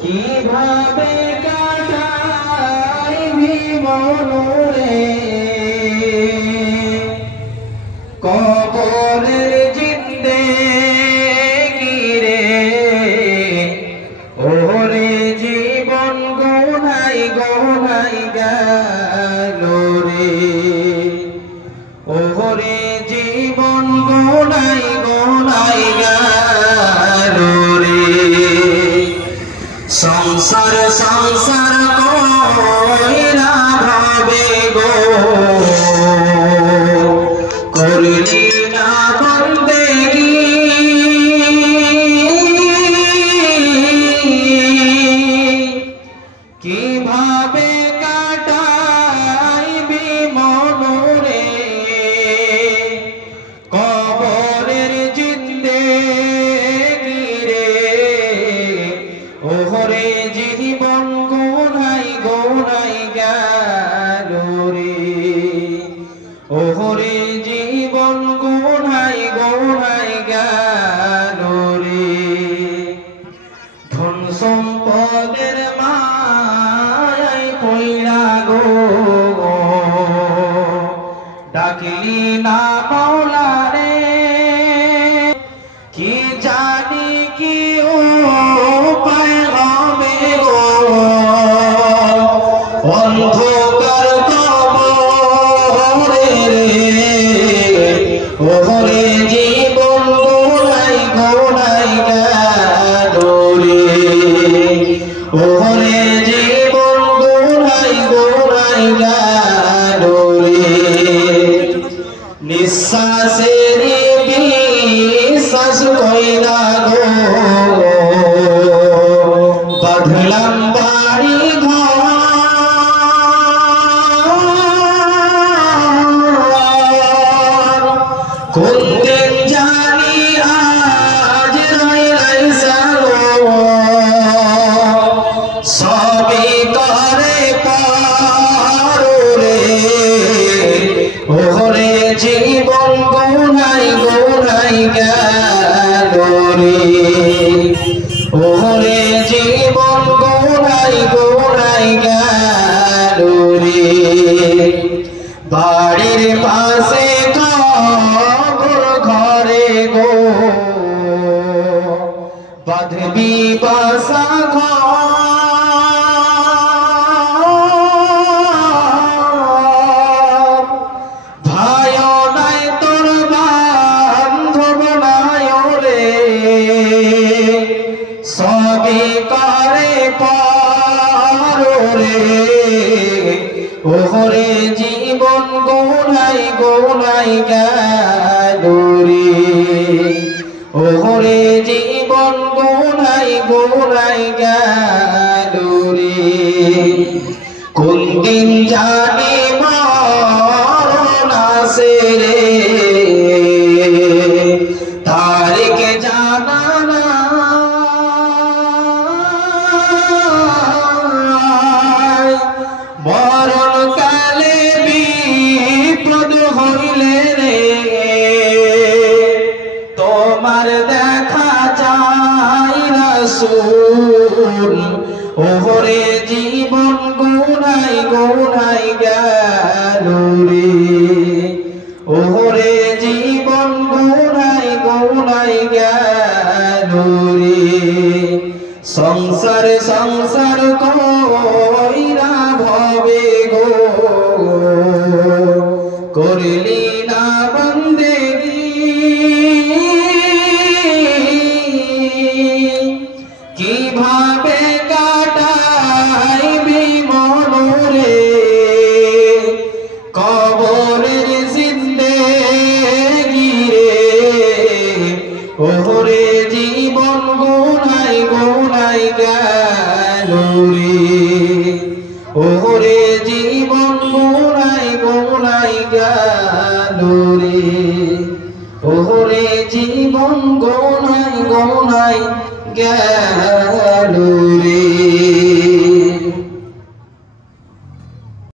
কিভাবে কাটাইবি মনরে কবরের জিন্দেগি রে ওরে জীবন গোনাই গোনাই গেল রে ওরে জীবন গোনাই গোনাই গেল রে সংসার সংসার কইরা ভাবে গো করলি না বন্দেগি কিভাবে কাটাইবি মনরে কবরের জিন্দেগি রে ওরে জীবন গোনাই গোনাই গেল রে ওরে জীবন গোনাই গোনাই গেল রে ধন সম্পদের মায়ায় পইড়া গো ডাকলি না মাওলা রে কি জানি কি উপায় হবে গো অন্ধকার কবরে রে ওরে জীবন গোনাই গোনাই গেল রে ওরে জীবন গোনাই গোনাই গেল রে নিঃশ্বাসের বিশ্বাস কইরা গো বাঁধলাম বাড়ি ঘর কোন দিন জানি আজ রইলাইসা গো সবই করে পারো রে ওরে জীবন গোনাই গোনাই গেল রে ওরে জীবন গোনাই গোনাই গেল রে বাড়ির পাশে কবর ঘরে গো বাঁধবি বাসা ঘর ভাই নাই তোর বান্ধব নাই রে সবই করে পারো রে ওরে জীবন গোনাই গোনাই গেল রে ওরে জীবন গোনাই গোনাই গেল রে কোন দিন জানি মরণ আসে রে তারিখ জানা নাই মরণ কালে বিপদ হইলে রে তোমার দেখা চাই রাসূল ওরে জীবন গোনাই গোনাই গেল রে ওরে জীবন গোনাই গোনাই গেল রে সংসার সংসার কইরা ভবে গো করলি না বন্দেগি কিভাবে কাটাইবি মনরে কবরের জিন্দেগি রে ওরে জীবন গোনাই গোনাই গেল রে ওরে জীবন গোনাই গোনাই গেল রে ওরে জীবন গোনাই গোনাই গেল